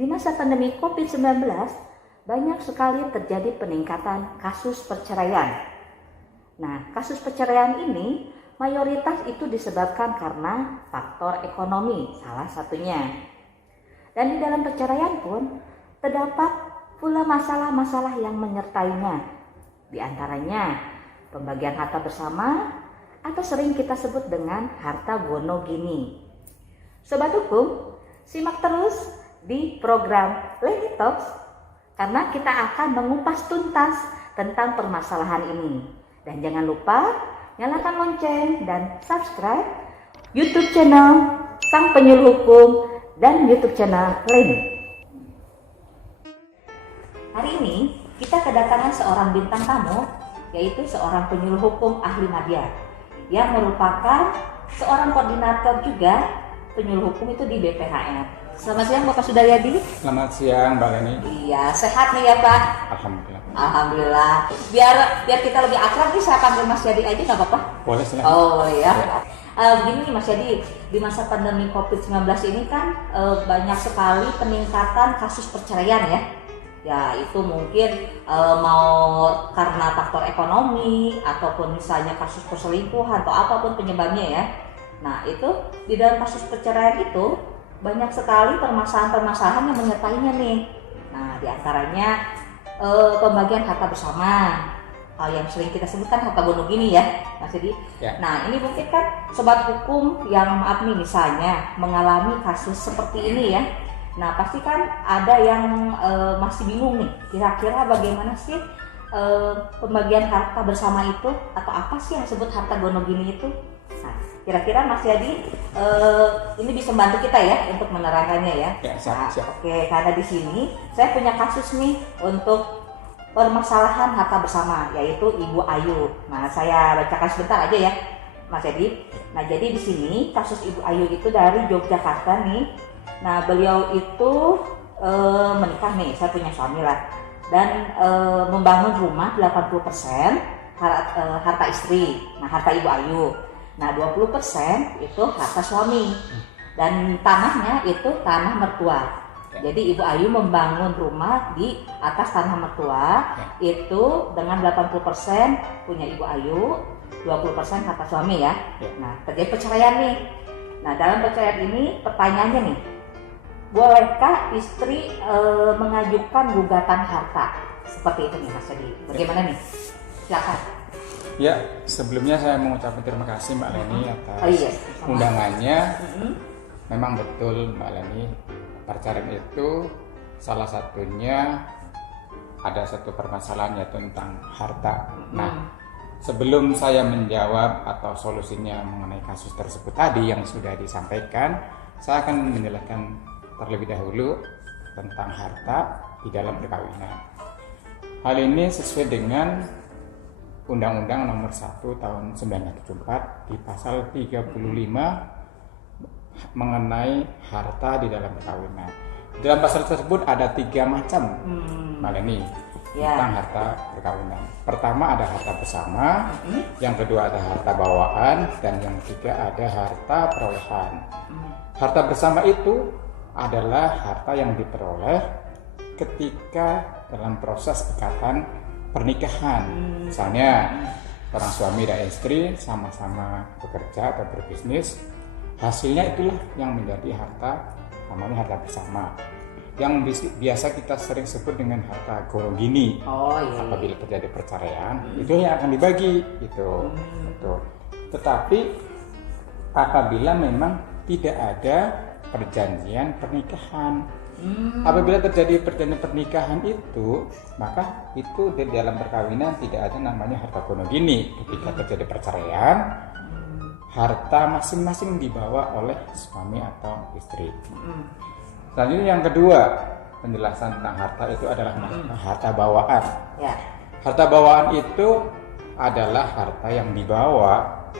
Di masa pandemi COVID-19, banyak sekali terjadi peningkatan kasus perceraian. Nah, kasus perceraian ini mayoritas itu disebabkan karena faktor ekonomi, salah satunya. Dan di dalam perceraian pun terdapat pula masalah-masalah yang menyertainya. Di antaranya pembagian harta bersama atau sering kita sebut dengan harta gono gini. Sobat Hukum, simak terus di program Lady Talks karena kita akan mengupas tuntas tentang permasalahan ini. Dan jangan lupa nyalakan lonceng dan subscribe YouTube channel Sang Penyuluh Hukum dan YouTube channel Lady. Hari ini kita kedatangan seorang bintang tamu, yaitu seorang penyuluh hukum ahli media yang merupakan seorang koordinator juga penyuluh hukum itu di BPHR. Selamat siang Bapak Sudaryadi. Selamat siang Mbak Leni. Iya, sehat nih ya Pak? Alhamdulillah. Alhamdulillah. Biar kita lebih akrab nih, saya panggil Mas Yadi aja nggak apa-apa? Boleh silakan. Oh ya. Begini nih Mas Yadi, di masa pandemi COVID-19 ini kan banyak sekali peningkatan kasus perceraian ya. Ya itu mungkin mau karena faktor ekonomi ataupun misalnya kasus perselingkuhan atau apapun penyebabnya ya. Nah itu di dalam kasus perceraian itu banyak sekali permasalahan-permasalahan yang menyertainya nih. Nah diantaranya pembagian harta bersama, yang sering kita sebutkan harta gono gini ya Mas Yedi. Ya. Nah ini mungkin kan sobat hukum yang maaf nih misalnya mengalami kasus seperti ini ya. Nah pasti kan ada yang masih bingung nih, kira-kira bagaimana sih pembagian harta bersama itu atau apa sih yang disebut harta gono gini itu? Nah kira-kira Mas Yadi ini bisa membantu kita ya untuk menerangkannya ya. Ya, siap. Oke, karena di sini saya punya kasus nih untuk permasalahan harta bersama, yaitu Ibu Ayu. Nah saya bacakan sebentar aja ya Mas Yadi. Nah jadi di sini kasus Ibu Ayu itu dari Yogyakarta nih. Nah beliau itu menikah nih, saya punya suami lah, dan membangun rumah 80% harta istri, nah harta Ibu Ayu. Nah 20% itu harta suami dan tanahnya itu tanah mertua. Jadi Ibu Ayu membangun rumah di atas tanah mertua itu dengan 80% punya Ibu Ayu, 20% harta suami ya. Nah terjadi perceraian nih. Nah dalam perceraian ini pertanyaannya nih, bolehkah istri mengajukan gugatan harta? Seperti itu nih Mas Yadi. Bagaimana nih? Silakan. Ya, sebelumnya saya mengucapkan terima kasih Mbak Leni atas undangannya. Memang betul Mbak Leni, perceraian itu salah satunya ada satu permasalahan yaitu tentang harta. Nah, sebelum saya menjawab atau solusinya mengenai kasus tersebut tadi yang sudah disampaikan, saya akan menjelaskan terlebih dahulu tentang harta di dalam perkawinan. Hal ini sesuai dengan Undang-Undang Nomor 1 Tahun 1974 di pasal 35 mengenai harta di dalam perkawinan. Dalam pasal tersebut ada 3 macam, Mbak Leni, tentang harta perkawinan. Pertama ada harta bersama, yang kedua ada harta bawaan, dan yang ketiga ada harta perolehan. Harta bersama itu adalah harta yang diperoleh ketika dalam proses ikatan pernikahan. Misalnya orang suami dan istri sama-sama bekerja atau berbisnis, hasilnya itulah yang menjadi harta, namanya harta bersama, yang biasa kita sering sebut dengan harta gono gini. Apabila terjadi perceraian, itu yang akan dibagi itu. Tetapi apabila memang tidak ada perjanjian pernikahan, apabila terjadi perjanjian pernikahan itu, maka itu di dalam perkawinan tidak ada namanya harta gono gini. Ketika terjadi perceraian, harta masing-masing dibawa oleh suami atau istri. Selanjutnya yang kedua, penjelasan tentang harta itu adalah harta bawaan. Harta bawaan itu adalah harta yang dibawa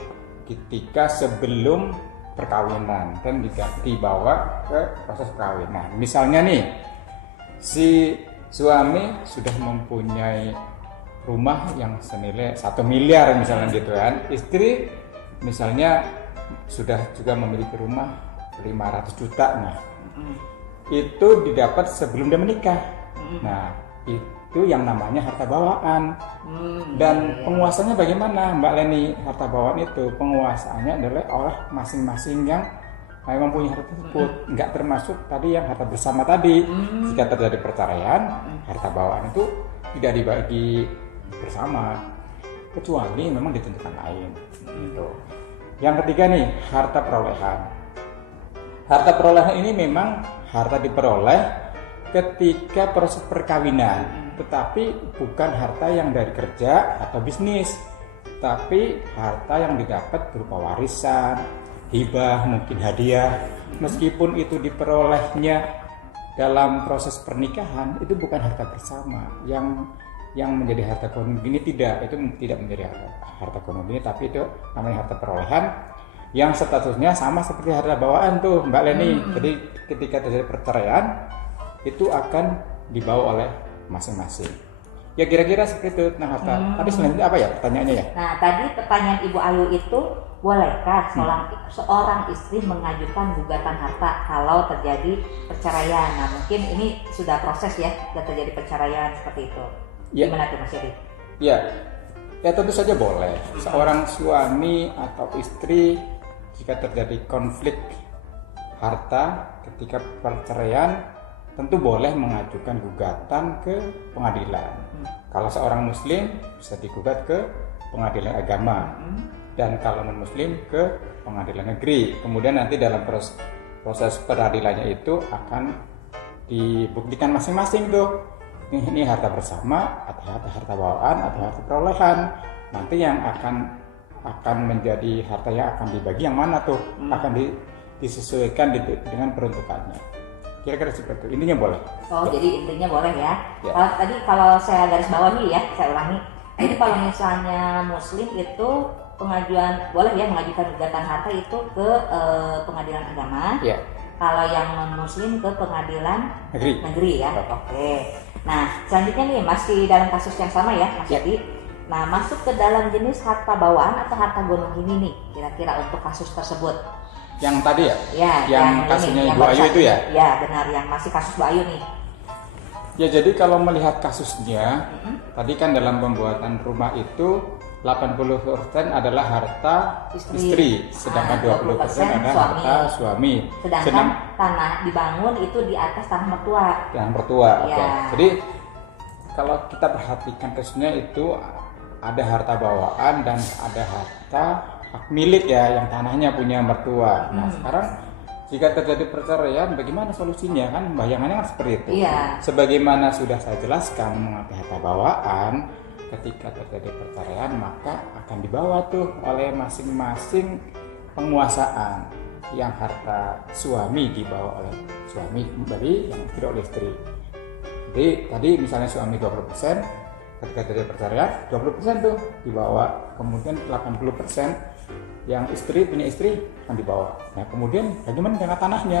ketika sebelum perkawinan dan dibawa ke proses perkawinan. Misalnya nih, si suami sudah mempunyai rumah yang senilai 1 miliar misalnya gitu kan. Istri misalnya sudah juga memiliki rumah 500 juta. Nah, itu didapat sebelum dia menikah. Nah, itu yang namanya harta bawaan. Dan penguasanya bagaimana, Mbak Leni? Harta bawaan itu penguasaannya adalah oleh masing-masing yang mempunyai harta tersebut. Nggak termasuk tadi yang harta bersama tadi. Jika terjadi perceraian, harta bawaan itu tidak dibagi bersama, kecuali memang ditentukan lain. Gitu. Yang ketiga nih, harta perolehan. Harta perolehan ini memang harta diperoleh ketika proses perkawinan, tetapi bukan harta yang dari kerja atau bisnis, tapi harta yang didapat berupa warisan, hibah, mungkin hadiah. Meskipun itu diperolehnya dalam proses pernikahan, itu bukan harta bersama. Yang menjadi harta konun ini itu tidak menjadi harta konun ini, tapi itu namanya harta perolehan yang statusnya sama seperti harta bawaan tuh, Mbak Leni. Jadi ketika terjadi perceraian itu akan dibawa oleh masing-masing. Ya kira-kira seperti itu tentang harta. Tapi selanjutnya apa ya pertanyaannya ya? Nah tadi pertanyaan Ibu Ayu itu, bolehkah seorang istri mengajukan gugatan harta kalau terjadi perceraian? Nah mungkin ini sudah proses ya, sudah terjadi perceraian seperti itu. Ya. Gimana tuh Mas Yedi? Ya tentu saja boleh. Seorang suami atau istri jika terjadi konflik harta ketika perceraian, tentu boleh mengajukan gugatan ke pengadilan. Kalau seorang muslim bisa digugat ke pengadilan agama, dan kalau non muslim ke pengadilan negeri. Kemudian nanti dalam proses peradilannya itu akan dibuktikan masing-masing tuh. Ini harta bersama atau harta bawaan atau harta perolehan. Nanti yang akan menjadi harta yang akan dibagi yang mana tuh, akan disesuaikan dengan peruntukannya. Kira-kira seperti itu. Intinya boleh. Oh, jadi intinya boleh ya. Tadi kalau saya garis bawahi ya, saya ulangi. Jadi kalau misalnya muslim itu boleh ya mengajukan gugatan harta itu ke pengadilan agama. Ya. Kalau yang non muslim ke pengadilan negeri ya. Oke. Nah, selanjutnya nih masih dalam kasus yang sama ya, Mas Yedi. Nah, masuk ke dalam jenis harta bawaan atau harta gonong ini nih, kira-kira untuk kasus tersebut. Yang tadi ya? Ya, yang kasusnya Ibu Ayu itu ya? Ya, benar, yang masih kasus Bu Ayu nih. Ya, jadi kalau melihat kasusnya, tadi kan dalam pembuatan rumah itu 80% adalah harta istri, sedangkan 20% adalah harta suami. Sedangkan tanah dibangun itu di atas tanah mertua. Yang mertua, ya. Oke. Jadi kalau kita perhatikan kasusnya itu ada harta bawaan dan ada harta hak milik ya, yang tanahnya punya mertua. Nah sekarang jika terjadi perceraian, bagaimana solusinya? Kan bayangannya kan seperti itu. Iya. Sebagaimana sudah saya jelaskan mengenai harta bawaan, ketika terjadi perceraian maka akan dibawa tuh oleh masing-masing penguasaan. Yang harta suami dibawa oleh suami kembali, yang istri oleh istri. Jadi tadi misalnya suami 20%, ketika terjadi perceraian 20% tuh dibawa, kemudian 80% yang punya istri akan dibawa. Nah kemudian bagaimana dengan tanahnya?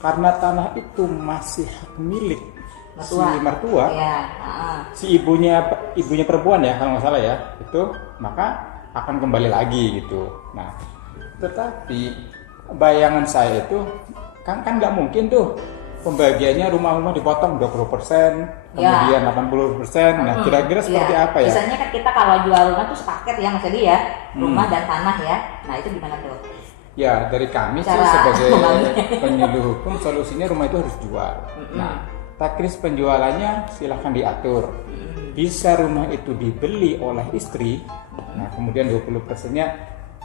Karena tanah itu masih hak milik si mertua, si ibunya perempuan ya kalau nggak salah ya, itu maka akan kembali lagi gitu. Nah tetapi bayangan saya itu kan nggak mungkin tuh pembagiannya rumah-rumah dipotong 20%, kemudian 80%. Nah, kira-kira seperti apa ya? Biasanya kan kita kalau jual rumah tuh sepaket ya Mas Edi ya, rumah dan tanah ya. Nah, itu gimana tuh? Ya, dari kami sih sebagai penyuluh hukum, solusinya rumah itu harus jual. Nah, teknis penjualannya silahkan diatur. Bisa rumah itu dibeli oleh istri, nah kemudian 20%-nya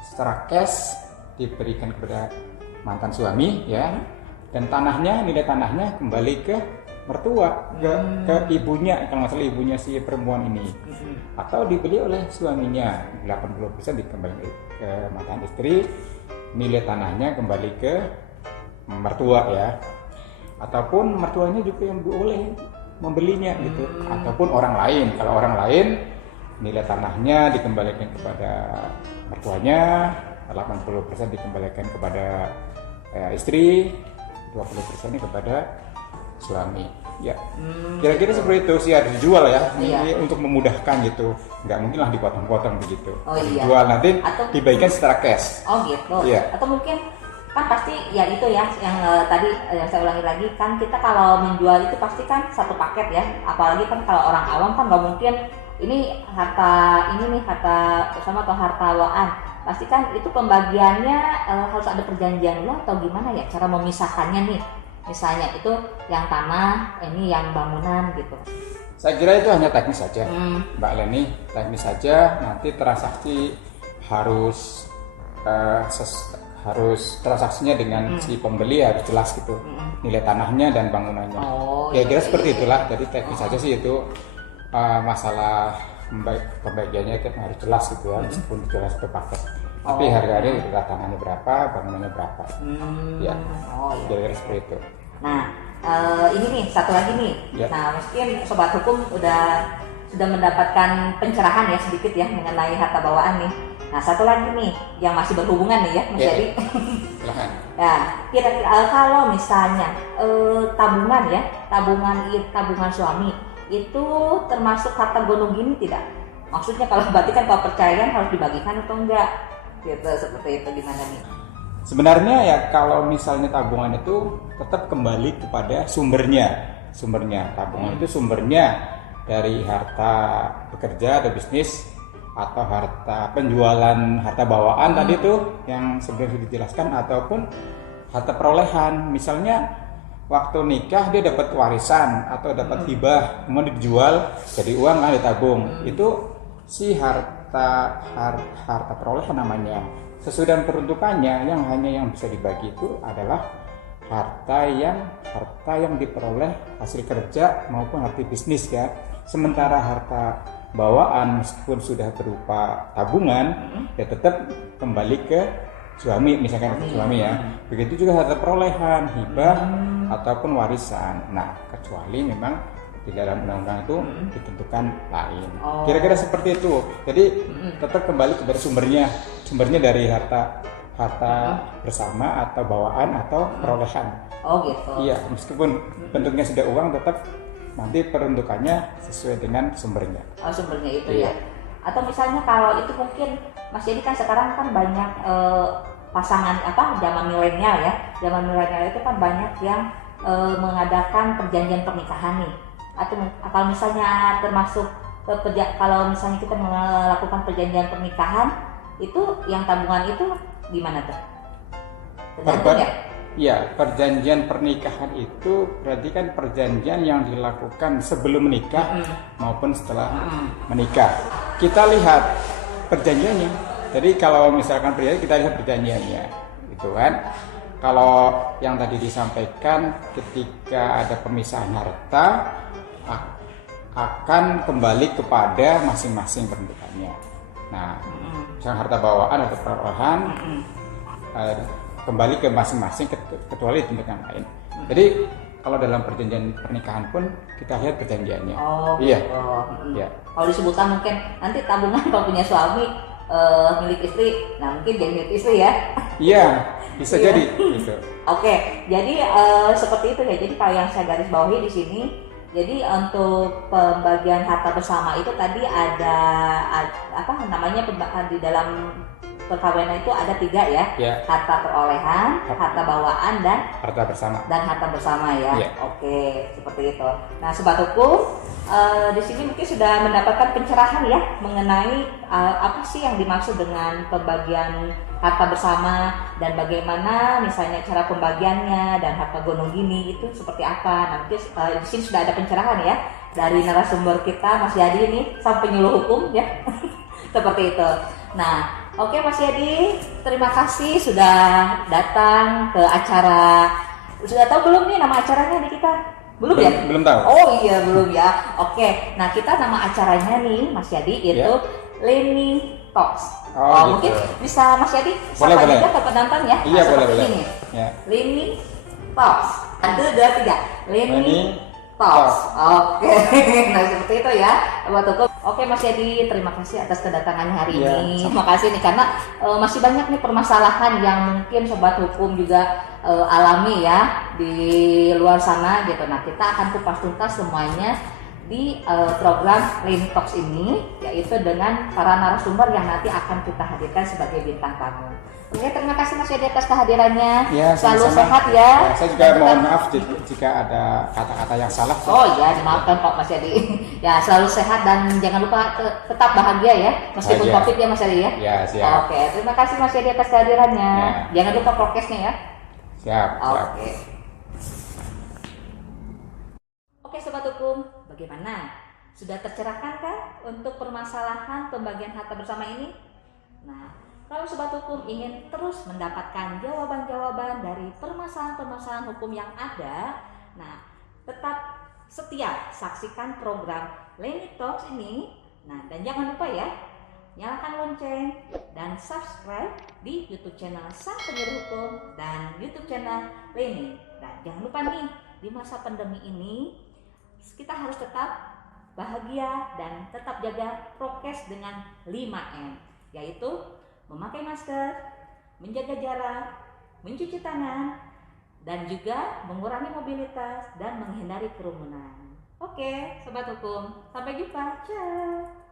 secara cash diberikan kepada mantan suami ya, dan nilai tanahnya kembali ke mertua, ke ibunya, kalau nggak salah ibunya si perempuan ini, atau dibeli oleh suaminya, 80% dikembalikan ke mantan istri, nilai tanahnya kembali ke mertua ya, ataupun mertuanya juga yang boleh membelinya gitu, ataupun orang lain. Kalau orang lain nilai tanahnya dikembalikan kepada mertuanya, 80% dikembalikan kepada istri, 20% kepada suami. Ya, kira-kira seperti itu sih, harus dijual ya, untuk memudahkan gitu. Nggak mungkin lah dipotong-potong begitu. Dijual nanti dibagikan secara cash. Oh gitu. Iya. Atau mungkin kan pasti ya itu ya yang tadi yang saya ulangi lagi, kan kita kalau menjual itu pasti kan satu paket ya, apalagi kan kalau orang awam kan nggak mungkin ini harta ini nih harta bersama atau harta bawaan, pasti kan itu pembagiannya harus ada perjanjian dulu atau gimana ya cara memisahkannya nih, misalnya itu yang tanah ini yang bangunan gitu. Saya kira itu hanya teknis saja, Mbak Leni, teknis saja. Nanti transaksi harus harus transaksinya dengan si pembeli harus jelas gitu, nilai tanahnya dan bangunannya. Ya kira seperti itulah. Jadi teknis saja sih itu, masalah pembagiannya itu harus jelas gitu ya, meskipun jelas per paket. Tapi harganya tanahnya berapa, bangunannya berapa. Ya, kira-kira seperti itu. Nah, ini nih satu lagi nih. Ya. Nah, mungkin sobat hukum sudah mendapatkan pencerahan ya sedikit ya mengenai harta bawaan nih. Nah, satu lagi nih yang masih berhubungan nih ya, Mas Yadi. Silakan. Ya, kira-kira kalau misalnya tabungan ya, tabungan suami itu termasuk harta gonogini gini tidak? Maksudnya kalau berarti kan kalau perceraian harus dibagikan atau enggak? Gitu, seperti itu gimana nih? Sebenarnya ya kalau misalnya tabungan itu tetap kembali kepada sumbernya. Tabungan itu sumbernya dari harta bekerja atau bisnis, atau harta penjualan harta bawaan tadi itu yang sebenarnya sudah dijelaskan, ataupun harta perolehan. Misalnya waktu nikah dia dapat warisan atau dapat hibah, kemudian dijual jadi uang kan ditabung. Itu si harta perolehan namanya. Sesuai dengan peruntukannya, yang hanya yang bisa dibagi itu adalah harta yang diperoleh hasil kerja maupun hasil bisnis ya. Sementara harta bawaan meskipun sudah berupa tabungan ya tetap kembali ke suami, misalkan suami ya. Begitu juga harta perolehan, hibah ataupun warisan. Nah, kecuali memang di dalam undang-undang itu ditentukan lain. Kira-kira seperti itu. Jadi tetap kembali kepada sumbernya dari harta bersama atau bawaan atau perolehan. Gitu. Iya, meskipun bentuknya sudah uang, tetap nanti peruntukannya sesuai dengan sumbernya. Sumbernya itu ya. Atau misalnya kalau itu mungkin Mas Yedi kan sekarang kan banyak pasangan zaman milenial ya. Zaman milenial itu kan banyak yang mengadakan perjanjian pernikahan nih. Atau kalau misalnya termasuk kalau misalnya kita melakukan perjanjian pernikahan itu yang tabungan itu gimana tuh? Tergantung ya? Ya, perjanjian pernikahan itu berarti kan perjanjian yang dilakukan sebelum menikah maupun setelah menikah. Kita lihat perjanjiannya. Jadi kalau misalkan pria kita lihat perjanjiannya, gitu kan. Kalau yang tadi disampaikan ketika ada pemisahan harta akan kembali kepada masing-masing peruntukannya. Nah, misalnya harta bawaan atau perolehan kembali ke masing-masing kecuali ditentukan lain. Jadi kalau dalam perjanjian pernikahan pun kita lihat perjanjiannya. Iya. Ya. Kalau disebutkan mungkin nanti tabungan kalau punya suami milik istri, nah mungkin jadi milik istri ya. Iya, bisa jadi. Gitu. Oke, jadi seperti itu ya. Jadi kalau yang saya garis bawahi di sini, jadi untuk pembagian harta bersama itu tadi ada di dalam perkawinan itu ada 3 ya, harta perolehan, harta bawaan dan harta bersama ya. Oke, seperti itu. Nah, sobat hukum, di sini mungkin sudah mendapatkan pencerahan ya mengenai apa sih yang dimaksud dengan pembagian harta bersama dan bagaimana misalnya cara pembagiannya dan harta gonogini itu seperti apa. Nanti di sini sudah ada pencerahan ya dari narasumber kita Mas Yadi ini sampai penyuluh hukum ya. Seperti itu. Nah, oke Mas Yadi, terima kasih sudah datang ke acara. Sudah tahu belum nih nama acaranya di kita? Belum ya? Belum tahu. Oh iya, belum ya. Oke, nah kita nama acaranya nih Mas Yadi itu Leni Talks. Gitu. Mungkin bisa Mas Yadi sapa juga ke penonton ya. Iya, boleh. Ini. Ya. Leni Talks. 1, 2, 3. Leni Talks. Oke. Nah, seperti itu ya. Oke Mas Yadi, terima kasih atas kedatangannya hari ini. Terima kasih nih karena masih banyak nih permasalahan yang mungkin sobat hukum juga alami ya di luar sana gitu. Nah, kita akan kupas tuntas semuanya di program Leni Talks ini, yaitu dengan para narasumber yang nanti akan kita hadirkan sebagai bintang tamu. Oke, terima kasih Mas Yadi atas kehadirannya. Ya, selalu sama-sama. sehat ya. Saya juga mohon maaf jika ada kata-kata yang salah. Oh iya, dimaafkan Pak Mas Yadi. Ya, selalu sehat dan jangan lupa tetap bahagia ya, meskipun COVID ya Mas Yadi ya. Ya, siap. Oke, terima kasih Mas Yadi atas kehadirannya. Ya. Jangan lupa prokesnya ya. Siap. Oke. Oke Sobat Hukum, bagaimana? Sudah tercerahkan kan untuk permasalahan pembagian harta bersama ini? Nah, kalau Sobat Hukum ingin terus mendapatkan jawaban-jawaban dari permasalahan-permasalahan hukum yang ada, nah tetap setia saksikan program Leni Talks ini. Nah, dan jangan lupa ya, nyalakan lonceng dan subscribe di YouTube channel Sang Penyuluh Hukum dan YouTube channel Leni. Dan jangan lupa nih, di masa pandemi ini kita harus tetap bahagia dan tetap jaga prokes dengan 5M, yaitu memakai masker, menjaga jarak, mencuci tangan, dan juga mengurangi mobilitas dan menghindari kerumunan. Oke, Sobat Hukum, sampai jumpa. Ciao.